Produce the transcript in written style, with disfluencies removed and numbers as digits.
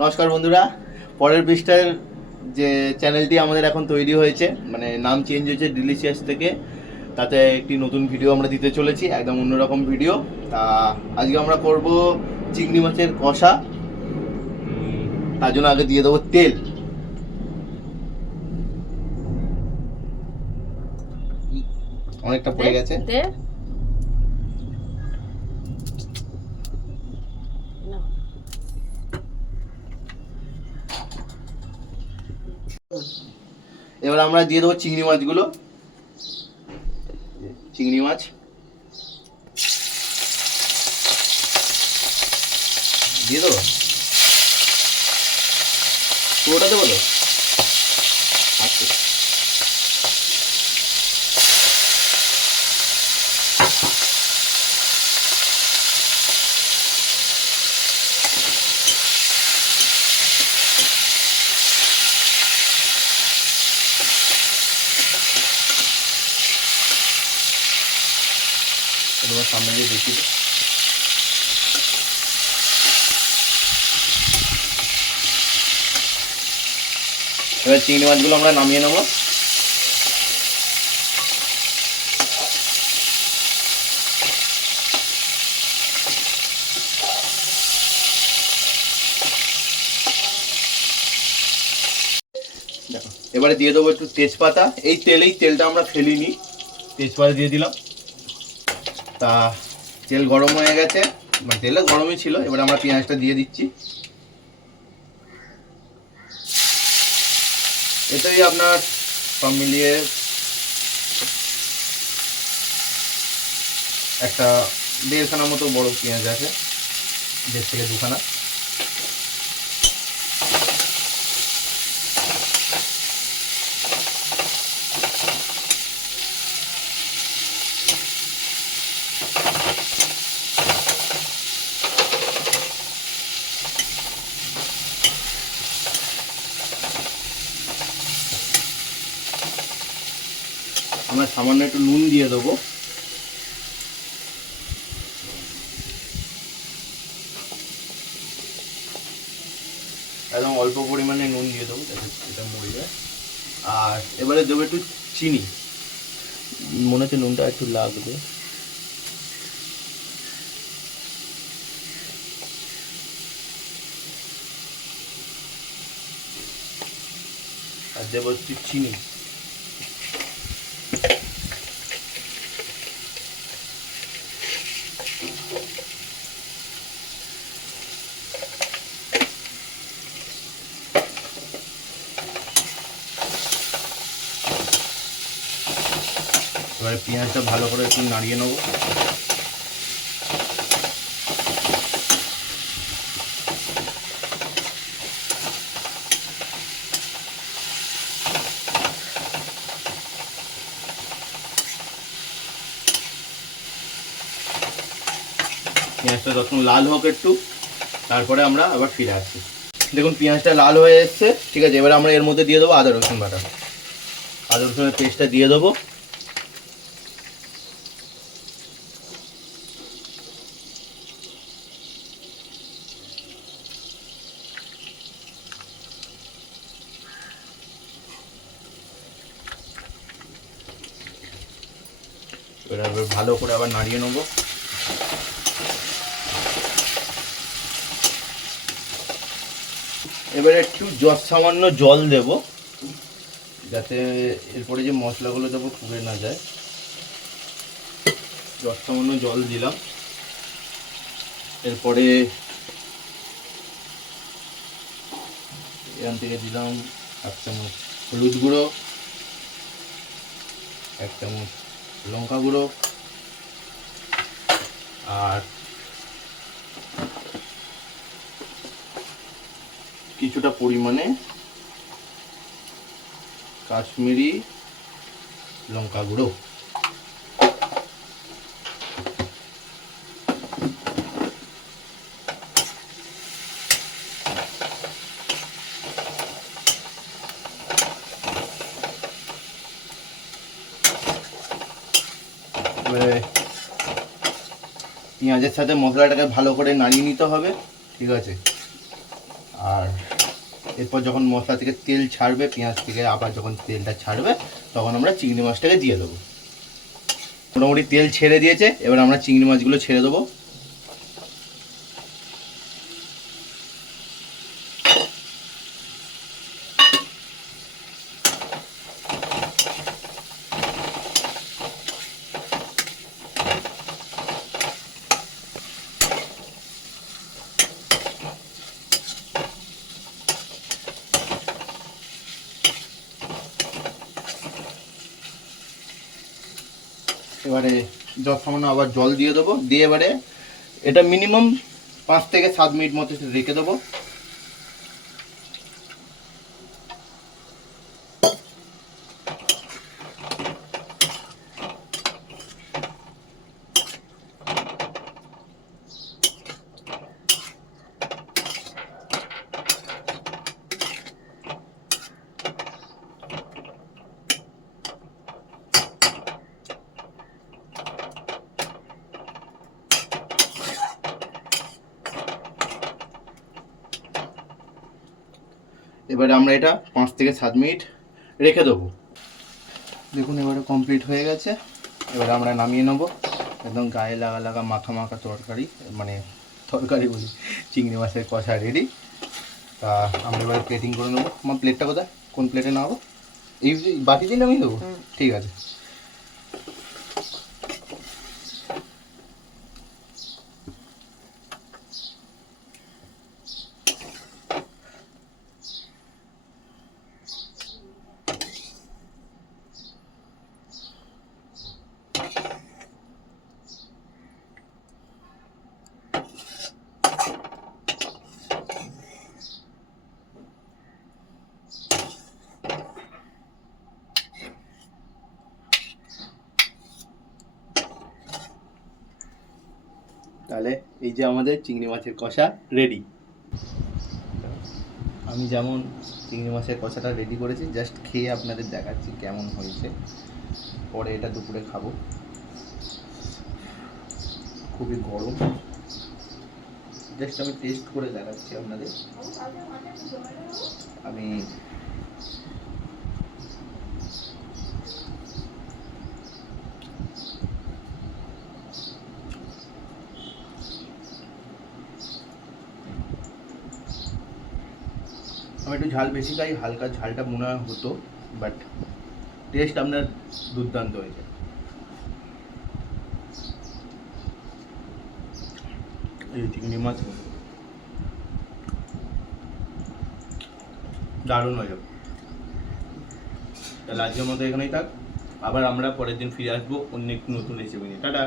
নমস্কার বন্ধুরা, পরের পৃষ্ঠার যে চ্যানেলটি আমাদের এখন তৈরি হয়েছে, মানে নাম চেঞ্জ হয়েছে ডিলিশিয়াস থেকে, তাতে একটি নতুন ভিডিও আমরা দিতে চলেছি, একদম অন্যরকম ভিডিও। তা আজকে আমরা করব চিংড়ি মাছের কষা। তার জন্য আগে দিয়ে দেবো তেল। অনেকটা পড়ে গেছে। এবার আমরা দিয়ে দেবো চিংড়ি মাছগুলো। চিংড়ি মাছ দিয়ে দেবো, পুরোটা দেবো তো। আচ্ছা, তোমার সামনে দিয়ে দেখি। এবার চিংড়ি মাছগুলো আমরা নামিয়ে নেবো। দেখো, এবারে দিয়ে দেবো একটু তেজপাতা। এই তেলটা আমরা ফেলিনি, তেজপাতা দিয়ে দিলাম। তা তেল গরম হয়ে গেছে, মানে তেলটা গরমই ছিল। এবারে আমরা পেঁয়াজটা দিয়ে দিচ্ছি। এটাই আপনার সব মিলিয়ে একটা 1.5খানা মতো বড় পেঁয়াজ আছে, 1.5 থেকে 2খানা। আমরা সামান্য একটু নুন দিয়ে দেবো। একদম অল্প পরিমাণে নুন দিয়ে দেবো যাতে এটা মরে যায়। আর এবারে দেবো একটু চিনি, মনে হচ্ছে নুনটা একটু লাগবে। আর দেবো একটু চিনি। এবারে পেঁয়াজটা ভালো করে একটু নাড়িয়ে নেবো। পেঁয়াজটা যখন লাল হোক একটু, তারপরে আমরা আবার ফিরে আসছি। দেখুন পেঁয়াজটা লাল হয়ে এসছে, ঠিক আছে। এবারে আমরা এর মধ্যে দিয়ে দেবো আদা রসুন বাটা। আদা রসুনের পেস্টটা দিয়ে দেবো। এবার ভালো করে আবার নাড়িয়ে নেবো। এবারে একটু সামান্য জল দেব, যাতে এরপরে যে মশলাগুলো দেবো পুড়ে না যায়। সামান্য জল দিলাম। এরপরে এখান থেকে দিলাম 1 চামচ হলুদ গুঁড়ো, 1 চামচ লঙ্কা গুঁড়ো, আর কিছুটা পরিমাণে কাশ্মীরি লঙ্কা গুঁড়ো। এবারে পেঁয়াজের সাথে মশলাটাকে ভালো করে নাড়িয়ে নিতে হবে, ঠিক আছে। আর এরপর যখন মশলা থেকে তেল ছাড়বে, পেঁয়াজ থেকে আবার যখন তেলটা ছাড়বে, তখন আমরা চিংড়ি মাছটাকে দিয়ে দেবো। মোটামুটি তেল ছেড়ে দিয়েছে, এবার আমরা চিংড়ি মাছগুলো ছেড়ে দেবো। এবারে সামান্য আবার জল দিয়ে দেবো, দিয়ে এবারে এটা মিনিমাম 5 থেকে 7 মিনিট মতো রেখে দেবো। এবারে আমরা এটা 5 থেকে 7 মিনিট রেখে দেবো। দেখুন এবারে কমপ্লিট হয়ে গেছে। এবারে আমরা নামিয়ে নেব। একদম গায়ে লাগা লাগা মাখা মাখা তরকারি, মানে তরকারি বলি, চিংড়ি মাছের কষা রেডি। তা আমরা এবারে প্লেটিং করে নেবো। আমার প্লেটটা কোথায়, কোন প্লেটে নামাবো? এই বাটি দিয়ে নামিয়ে দেবো? ঠিক আছে। তাহলে এই যে আমাদের চিংড়ি মাছের কষা রেডি। আমি যেমন চিংড়ি মাছের কষাটা রেডি করেছি, জাস্ট খেয়ে আপনাদের দেখাচ্ছি কেমন হয়েছে। পরে এটা দুপুরে খাবো। খুবই গরম, জাস্ট আমি টেস্ট করে দেখাচ্ছি আপনাদের। আমি একটু ঝাল বেশি খাই, হালকা ঝালটা মনে হয় হতো, বাট টেস্ট আপনার দুর্দান্ত হয়েছে। এই চিংড়ি মাছ দারুণ হয়ে যাবে। তাহলে আজকের মতো এখানেই থাক। আবার আমরা পরের দিন ফিরে আসবো অন্য একটু নতুন রেসিপি নিয়ে। টাটা।